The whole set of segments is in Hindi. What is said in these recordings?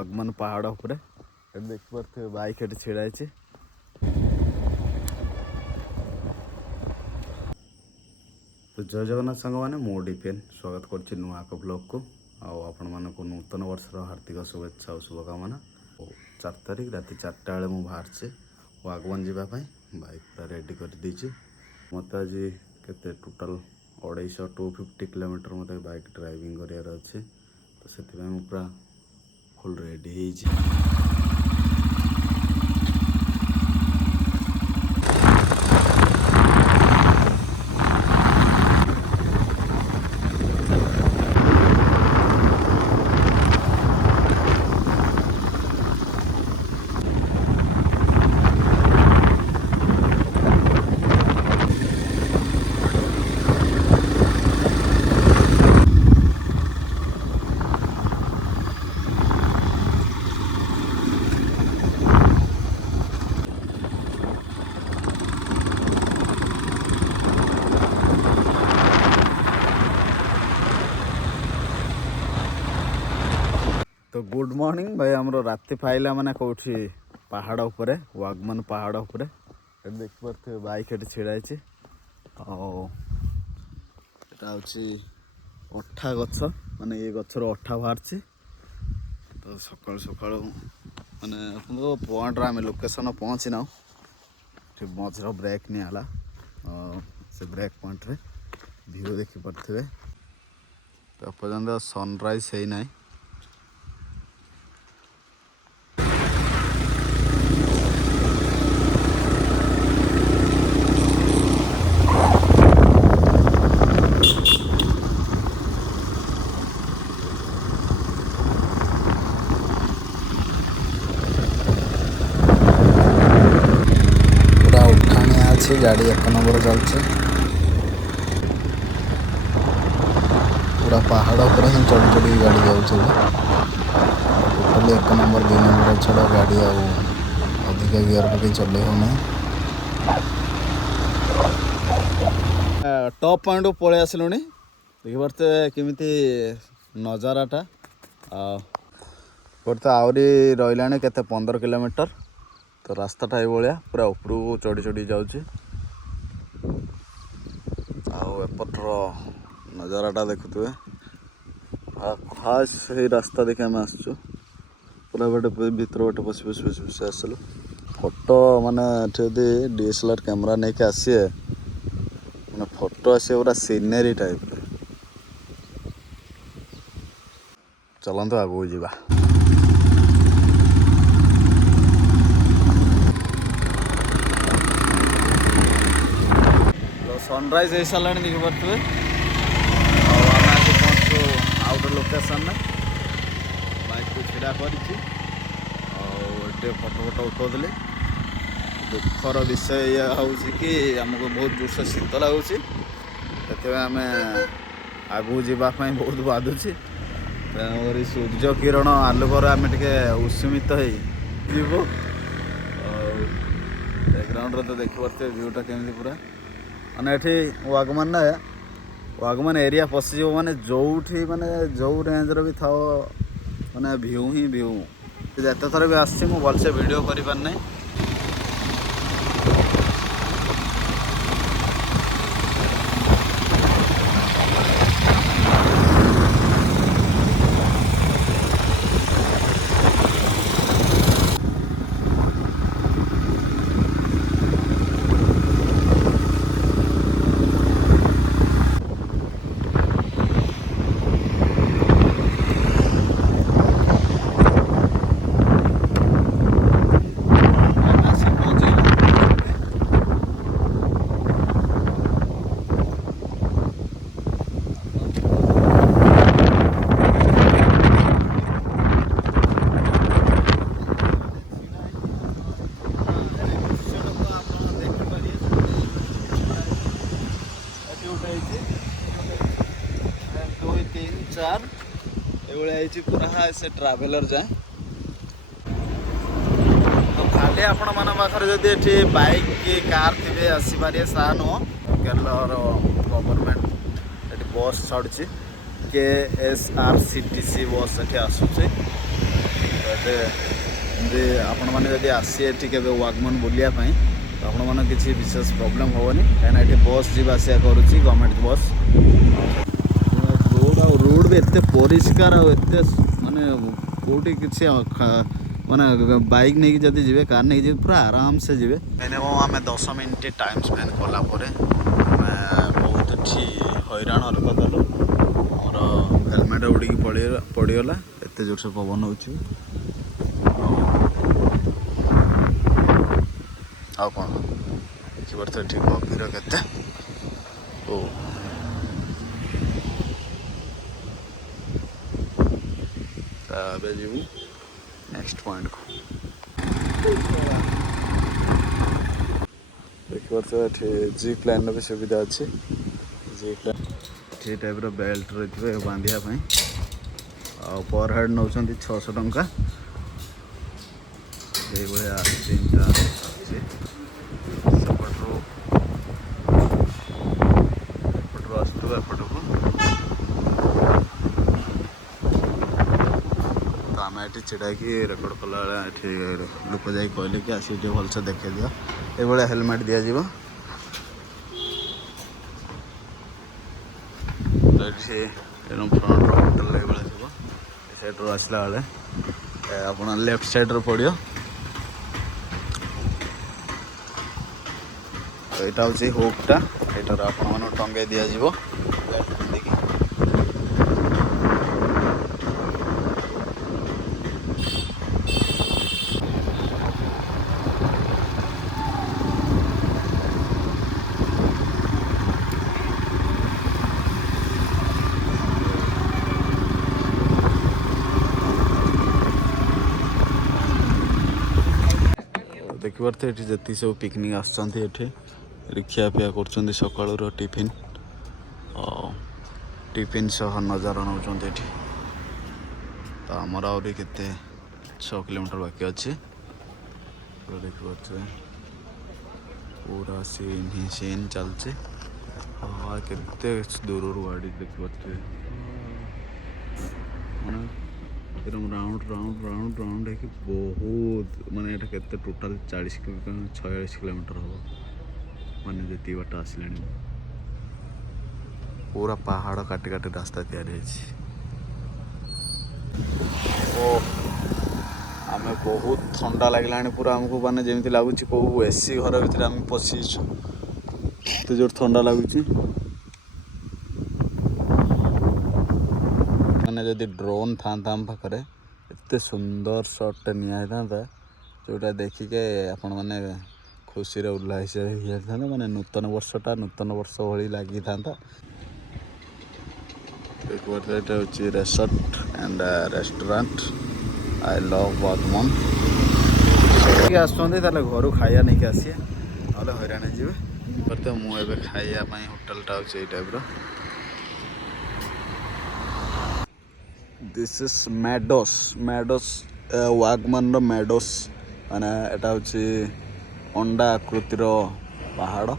वागमन पहाड़ उपरे देख पारे बाइक ये छिड़ा है। तो जय जगन्नाथ सांग मैंने मो डिपेन स्वागत कर नुआ एक ब्लॉग को आपण मानक नूतन वर्षर हार्दिक शुभेच्छा और शुभकामना। 4 तारिख राति 4टा बेले मुझे बाहर से वागमन जावाई बाइक पूरा रेडी कर देछि। मत आज के टोटाल 250 किलोमीटर मत बाइक ड्राइविंग करार अच्छे तो से पूरा फुल रेडी हो। तो गुड मॉर्निंग भाई आमर राति पाइला माने कौटी पहाड़ उपरे वागमन पहाड़ उपरे देख पारे बाइक ये छिड़ा है। अठा गछ माने ये गचर अठा बाहर तो सकाल सकाल माने पॉइंट आम लोकेशन पहुँची ना मझर ब्रेक निला से ब्रेक पॉइंट रे व्यू देखी पारे तो पर्यटन सनराइज है ना। गाड़ी 1 नंबर चलছে पूरा पहाड़ पर ही चढ़ी चढ़ी गाड़ी जाऊँ टोटाली 1 नंबर 2 नंबर छड़ा गाड़ी अधिक गियर पकड़ चले होना। टॉप पॉइंट पलि आसलु देखी पारे केमी नजाराटा तो आहरी रहा के 15 किलोमीटर तो रास्ताटा ये पूरा उपरू चढ़ी चढ़ी जाऊँगी आउटर नजाराटा देखुए खास ही रास्ता देखिए आम आसचु पूरा गोटे भर गोटे पशि पशि पशि पशि आसलु फोटो माने DSLR कैमरा नहीं के आसी मैंने फोटो आसे पूरा सीनेरी टाइप चलते आगू जावा। सनराइज हो सारा देखी पारे आम आज पहुँचु आउटर लोकेशन बाइक को छिड़ा कर फोटो फोटो उठाऊे। दुखर विषय या हूँ कि आमको बहुत जोर से शीत लगुच से आम आगू जावाई बहुत बाधुची तेणुक सूर्य किरण आलोकर आम टे उष्मित हो बैकग्राउंड तो देखी पारे व्यूटा केमी पूरा माने एठी वागमन एरिया पशिज माने माने जो रेंज भी था माने व्यू ही व्यू एत थर भी आसी भलसे वीडियो कर पारना। चार ये पूरा से ट्रावेलर जाए तो खाली आपण मान पाखे जदि बाइक कि कार थे आसपारे सा नुह केरल गवर्नमेंट ये बस छाड़ी KSRCTC बस ये आसूँ तो एमती आपण मैंने जब आसी के वागमन बुलिया तो आपण मन किसी विशेष प्रॉब्लम हेनी कहीं ये बस जावास करुच्ची गवर्नमेंट बस रोड रोड भी एत परिष्कार माने कौटी किसी माने बाइक नहीं जदि जी कार नहीं जी पूरा आराम से जी मिनिमम आम 10 मिनट टाइम स्पेंड कलापर बहुत हैरान हरकत हलु मोर हेलमेट उड़ी पड़गला एत जोर से पवन हो कौन देखिए ठीक गभीर केते ओ जीवु नेक्स्ट पॉइंट को देखिए जीप लाइन भी सुविधा अच्छी जीप लाइन ये टाइप बेल्ट रही बांधिया पर हेड नौ 600 टंका ये तीन सेपटू आसुव एपटू तो आम ये छिड़ा रेकर्ड कला लोक जा कहले कि आस भलसे देखे दिया ये हेलमेट दि जाव फ्रंट होटेल ये सैड्रु आसला बेले आप लेफ्ट साइड्रे पड़ो तो यहाँ हूँ हुकटा यहाँ आपण टंगे दि जाव देखिए ये जी सब पिकनिक आसछन्ति खिया पिया कर सकाल टिफिन टिफिन सह नजारा नौ तो आमर आहरी के 6 किलोमीटर बाकी अच्छे देखिए पूरा सीन ही सीन चलचे के दूर गाड़ी देखिए एकदम राउंड राउंड राउंड राउंड है बहुत माने ये टोटाल 46 किलोमीटर हम माने जी बाट आसला पूरा पहाड़ काटी काटी रास्ता तैयारी आम बहुत ठंडा लगला पूरा आमको माने जमी लगुच कौ एसी घर भर आम पशिचु तो जोर ठंडा लगुच मैंने जदि ड्रोन था आम पाखे एत सुंदर शॉट निया जोटा देखिके आपण मैंने खुशी उल्लास था माने नूतन वर्षटा नूतन वर्ष भली लगी था resort and restaurant I love Vagamon आसते घर खाया नहीं आसी ना हैरान जी तो मुझे खायापाई होटेलटा अच्छे टाइप दिस इज मैडोस मैडोस वागमन मैडोस माने एटा हूँ अंडा आकृतिर पहाड़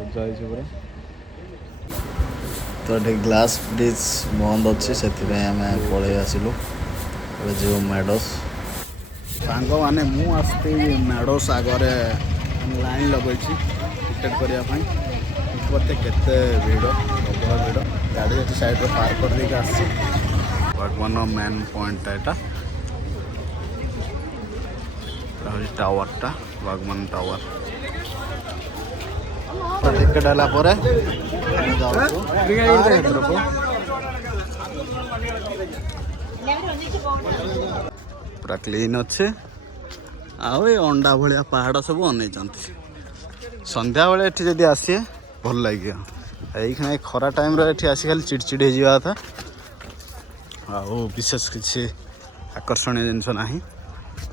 सजा तो ये ग्लास ब्रिज बंद अच्छे से आम पलि आसलु जो मैडोस सांग मैंने मुझे मैडोस आगे लाइन लगे टिकेट करने देखते केते भिड़ प्रबल भिड़ गाड़ी ये साइड पार्क कर देके आसी वागमन मेन पॉइंट यहाँ टावरटा वागमन टावर टिकेट है पूरा क्लीन अच्छे आउ अंडा भाया पहाड़ सब अनेक संध्या बेले ये जब आसी भल लगे ये खरा टाइम ये आसी खाली चिड़चिड़ हो था विशेष किसी आकर्षणीय जिनस ना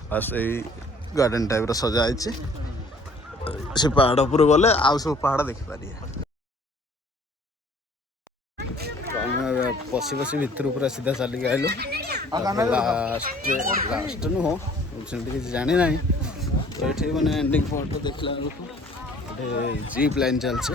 बस यही गार्डन टाइप सजाई से पहाड़ उपर गले आउ सब पहाड़ देखिपारे पशि पशि भितर पूरा सीधा चलिक आइलु ଲାଷ୍ଟ ନୁହଁ ସେମିତି କିଛି ଜାଣିନାହିଁ ତ ଏଠି ମାନେ ଏଣ୍ଡିଂ ପଏଣ୍ଟ ଦେଖିଲା ବେଳକୁ ଗୋଟେ ଜିପ୍ ଲାଇନ୍ ଚାଲିଛି।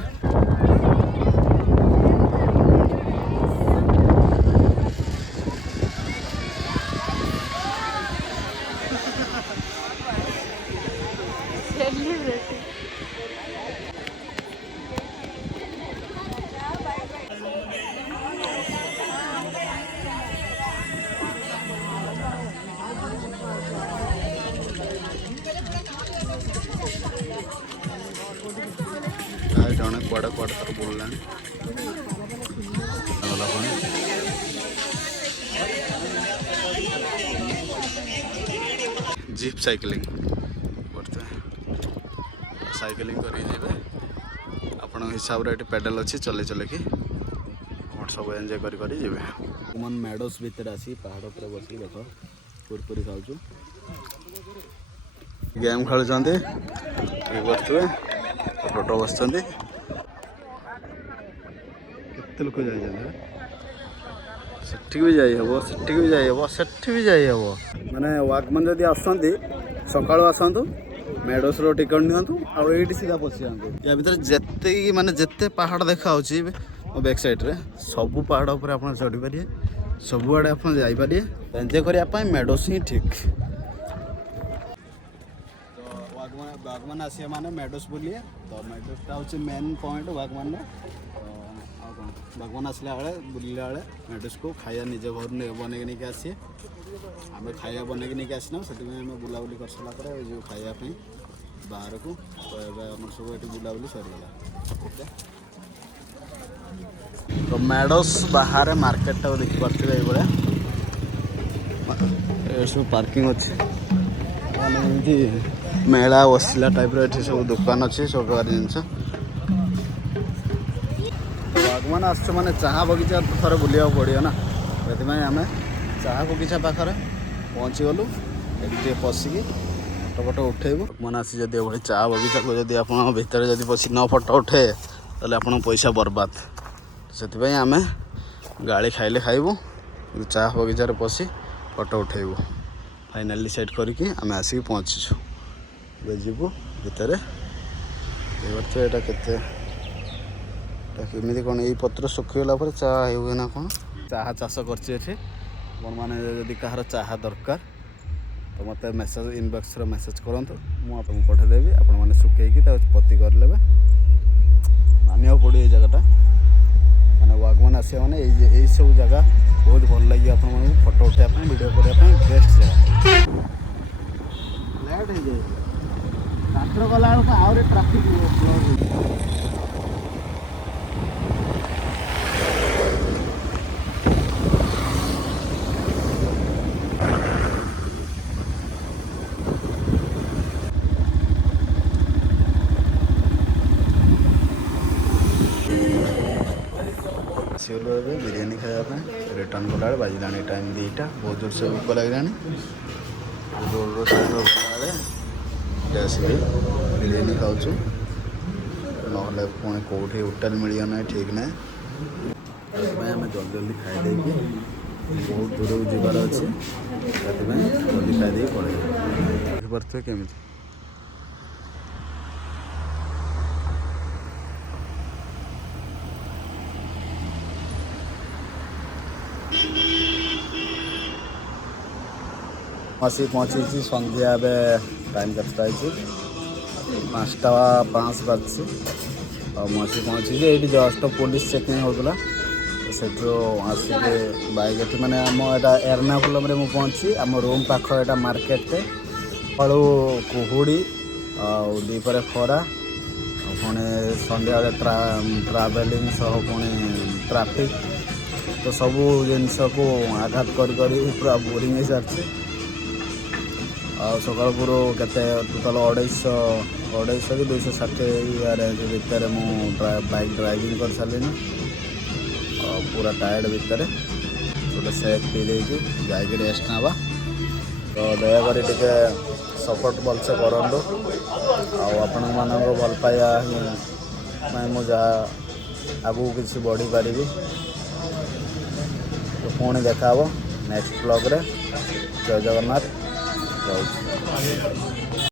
ଜଣେ କୁଆଡ଼େ କୁଆଡ଼େ ତାର ବୁଲିଲାଣି। ଜିପ୍ ସାଇକେଲିଂ करते साइकेलिंग करें आपण हिसाब रे पेडल अच्छी चले चले कि सब एंजॉय करी जे मन मेडोस भीतर आसी पहाड़ पर बसी देख कुरकुरी खाऊँ गेम खेलुँच बसुए फोटो बस लोक जाठी भी जाई हम सेठी भी जाई हम सेठी भी जाई हम माने वाकमन जदि आसती सका आसतु मेडोस टिकट नियंतु आउ सीधा पशि जातु या भर जिते माने जिते पहाड़ देखा मो बैक साइड रे सबू पहाड़ उपर आप चढ़ी पारे सबुआड़े आप जापारे एंजॉय करने मेडोस ही ठीक। तो वागमन आसिया माने मेडोस बुलिए तो मेडोसटा हूँ मेन पॉइंट वागमन वागमन आसला बेले बुलला बेले मेडोस को खाया निज घर बनई नहीं आसी आम खाया बनई नहीं आसना से बुलाबुली कर सारा जो खायापी बाहर को तो आम सब ये बुलाबुली सरीगला। तो मेडोस बाहर मार्केट देखिपे ये सब पार्किंग अच्छी माने मेला बसला टाइप ये सब दुकान अच्छी सब प्रकार जिनस वागमन आस माने चाहा बगीचा थोड़े बुलिया पड़ो ना से आम चाहा बगीचा पाखे पहुँची गलु ये पशिकी फोटो फोटो उठेबू मन आसी जब ये चाहा बगीचा को जब आप भितर जब पशि न फोटो उठे तो आप पैसा बर्बाद से आम गाड़ी खाइले खाइबू चाहा बगीचार पशि फोटो उठेबू फाइनाल डिसाइड करके आम आसिक पहुँचीचु जीवु भितर यहाँ केमी कौन यही पत्र सुखीगला चाहा हुए ना कौन चाहा चाष कर मैंने जदि कहार चाहा दरकार तो मत मेसेज इनबॉक्स मेसेज करूँ मुझे पठेदेवी आपण मैंने सुखेक पत्ती करले मानिया पड़ो ये जगटा मैंने वागमन आसिया मैंने यही सब जगह बहुत भल लगे आप फोटो उठाई वीडियो करने बेस्ट जगह लेट हो जाए रात्र गला आहरी ट्राफिक बिरियानी खायापी रिटर्न कला बाजिला टाइम 2टा बहुत जोर से भोक लगे आसिक बिरियानी खाऊँ ना पुणी कौटे होटेल मिलियो ना ठीक ना आम जल्दी जल्दी खाई बहुत दूर को जबार अच्छे जल्दी खाई पड़े पारे केमी आसिक पहुँची सन्ध्या टाइम केतटा 5:05 बाजी मुझे पहुँची ये जस्ट पुलिस चेकिंग होगा से आसिक बैग मैंने आम यहाँ एर्नाकुलम रे पहुँची आम रूम पाख यहाँ मार्केट फलू कुहुड़ी दीपर खरा पुणी सन्ध्या ट्रावेलिंग सह पुणी ट्राफिक तो सबू जिनस को आघात कर पूरा बोरिंग हो सारी सकाल पूरा केते टोटाल 250 कि 260 रेंज भितर मु बाइक ड्राइविंग कर सारे पूरा टायर्ड भितर गोटे सेक पी देकी जाकि रेस्ट ना तो दयाकर टे सपोर्ट भलसे करूँ आपण मान भल पाया मुझे आगू किसी बढ़ी पारि तो पुणी देखा नेक्स्ट ब्लॉग रे। जय जगन्नाथ। रहुଛି।